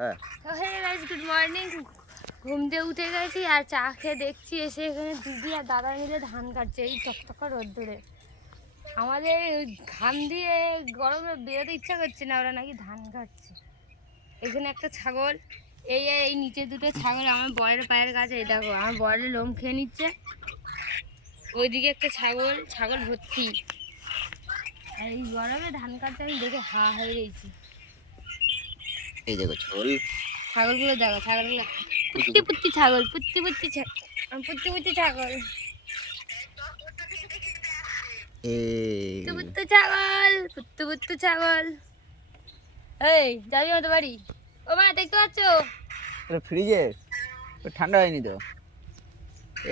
হ্যাঁ। Good morning ঘুম দিয়ে উঠে গেছি আর চা খেয়ে দেখছি এসে এখানে দিদি আর দাদা মিলে ধান কাটছে এই টকটকা রোদ্দুরে। আমাদের ঘাম দিয়ে গরমে বেরোতে ইচ্ছা করছে না, ওরা নাকি ধান কাটছে। এখানে একটা ছাগল, এই এই নিচে দুটো ছাগল, আমার বয়ের পায়ের কাছে এই দেখো, আমার বয়ের লোম খেয়ে নিচ্ছে। ওইদিকে একটা ছাগল ছাগল ভর্তি। আর এই গরমে ধান কাটতে আমি দেখে হা হয়ে গেছি। এই দেখো ঝোল ছাগলগুলো দেখো ছাগলগুলো পুত্তি পুত্তি ছাগল পুত্তি পুত্তি ছাগল পুত্তি পুত্তি ছাগল পুত্তু ছাগল পুত্তু পুত্তু ছাগল। এই যাবি আমাদের বাড়ি? ও মা দেখতে পাচ্ছ? ফ্রিজে ঠান্ডা হয়নি তো?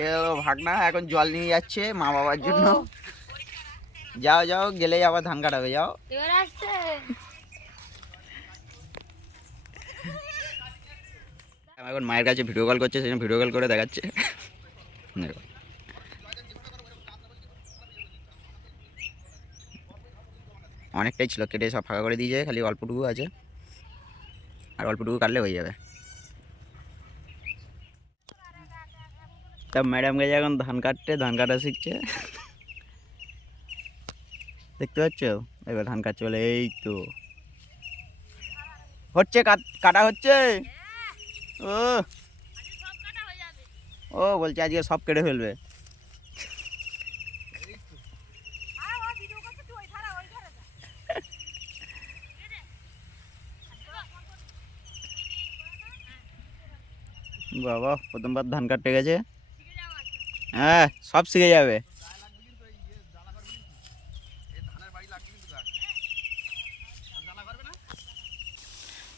এ ভাগনা এখন জল নিয়ে যাচ্ছে মা বাবার জন্য। যাও যাও গেলে আবার ধান কাটাবে যাও। এবার আসছে। এখন মায়ের কাছে ভিডিও কল করছে সেজন্য ভিডিও কল করে দেখাচ্ছে। দেখো। অনেকটাই ছিল, কেটে সব ফাঁকা করে দিয়ে যায় খালি অল্পটুকু আছে। আর অল্পটুকু কাটলে হয়ে যাবে। তা ম্যাডাম গেছে এখন ধান কাটতে, ধান কাটা শিখছে। দেখতে পাচ্ছ? এবার ধান কাটছে বলে, এই তো। হচ্ছে কাটা হচ্ছে? ও। ও, বলছে আজকে সব কেটে ফেলবে। বাবা, প্রথমবার ধান কাটতে গেছে। হ্যাঁ সব শিখে যাবে।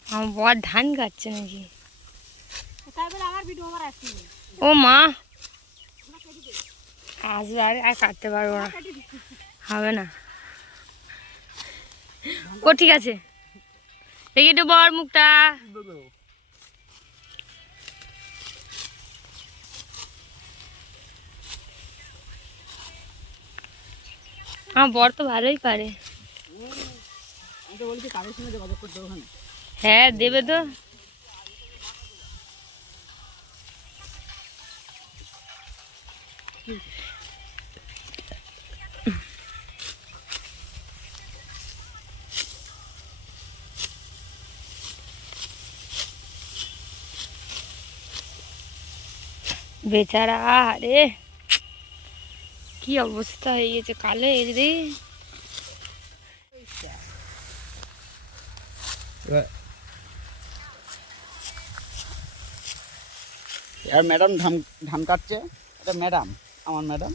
আমার বর ধান কাটছে নাকি? ও মা। আসবে আর আর কাটতে পারব না। হবে না। ও ঠিক আছে। দেখি একটু বর মুখটা। আমার বর তো ভালোই পারে। হ্যাঁ দেবে তো। বেচারা আরে কি অবস্থা হয়ে গেছে কালো রে আর ম্যাডাম ধান ধান কাটছে এটা ম্যাডাম আমার ম্যাডাম।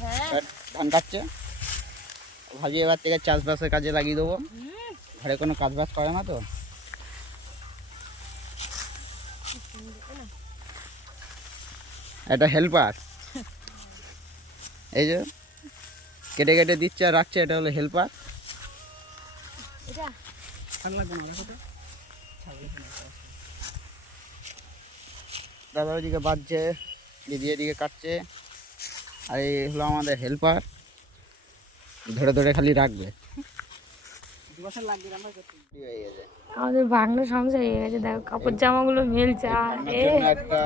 হ্যাঁ। ধান কাটছে। ভাবি এবার থেকে চাষবাসের কাজে লাগিয়ে দেবো। ঘরে কোনো কাজ বাজ করে না তো? এটা হেল্পার এই যে কেটে কেটে দিচ্ছে আর রাখছে এটা হলো হেল্পার এটা। দাদা ওইদিকে বাজছে দিদি এদিকে কাটছে। আর এই হলো আমাদের হেল্পার ধরে ধরে খালি রাখবে। আমাদের বাংলা সংসার হয়ে গেছে দেখো কাপড় জামাগুলো মেলছে আর একটা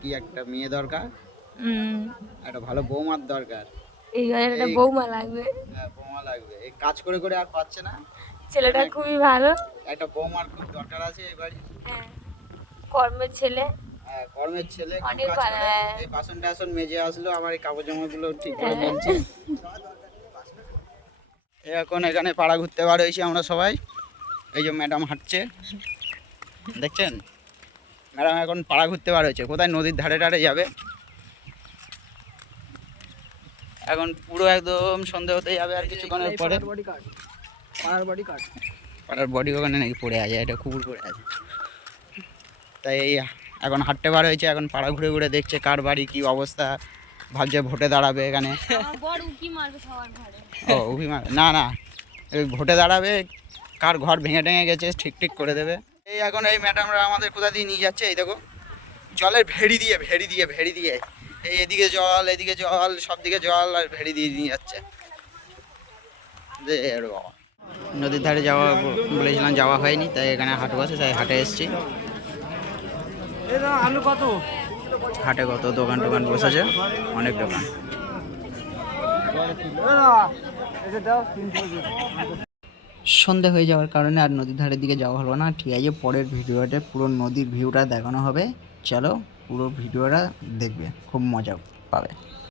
কি একটা মেয়ে দরকার একটা ভালো বৌমার দরকার। এই ঘরে একটা এই- বৌমা লাগবে। হ্যাঁ বৌমা লাগবে। এই কাজ করে করে আর পাচ্ছে না। ছেলেটা খুবই ভালো। একটা বৌমার খুব দরকার আছে এবার। হ্যাঁ কর্মের ছেলে। হ্যাঁ, কর্মের ছেলে অনেক। হ্যাঁ। এই বাসন টাসন মেজে আসলো আমার এই কাপড় জামাগুলো ঠিক করে বলছে। এখন এখানে পাড়া ঘুরতে বার হয়েছি আমরা সবাই। এই যে ম্যাডাম হাঁটছে। দেখছেন? ম্যাডাম এখন পাড়া ঘুরতে বার হয়েছে কোথায় নদীর ধারে ধারে যাবে? এখন পুরো একদম সন্ধে হতে যাবে আর কিছুক্ষণের পরে। পাড়ার বডি ওখানে নাকি পড়ে আছে এটা কুকুর পড়ে আছে। তাই এই এখন হাঁটতে বার হয়েছে এখন পাড়া ঘুরে ঘুরে দেখছে কার বাড়ি কি অবস্থা। ভাবছে ভোটে দাঁড়াবে এখানে। বড় উকি ও অভিমান না না এই ভোটে দাঁড়াবে কার ঘর ভেঙে টেঙে গেছে ঠিক ঠিক করে দেবে। এই এখন এই ম্যাডামরা আমাদের কোথা দিয়ে নিয়ে যাচ্ছে এই দেখো। জলের ভেড়ি দিয়ে ভেড়ি দিয়ে ভেড়ি দিয়ে। এই এদিকে জল এদিকে জল সব দিকে জল আর ভেড়ি দিয়ে নিয়ে যাচ্ছে। নদীর ধারে যাওয়া বলেছিলাম যাওয়া হয়নি তাই এখানে হাট বসে তাই হাটে এসেছি। আলু কত? হাটে কত? দোকান টোকান বসেছে? অনেক দোকান। এটা সন্ধে হয়ে যাওয়ার কারণে আর নদীর ধারের দিকে যাওয়া হলো না। ঠিক আছে পরের ভিডিওতে পুরো নদীর ভিউটা দেখানো হবে। চলো পুরো ভিডিওটা দেখবে খুব মজা পাবে।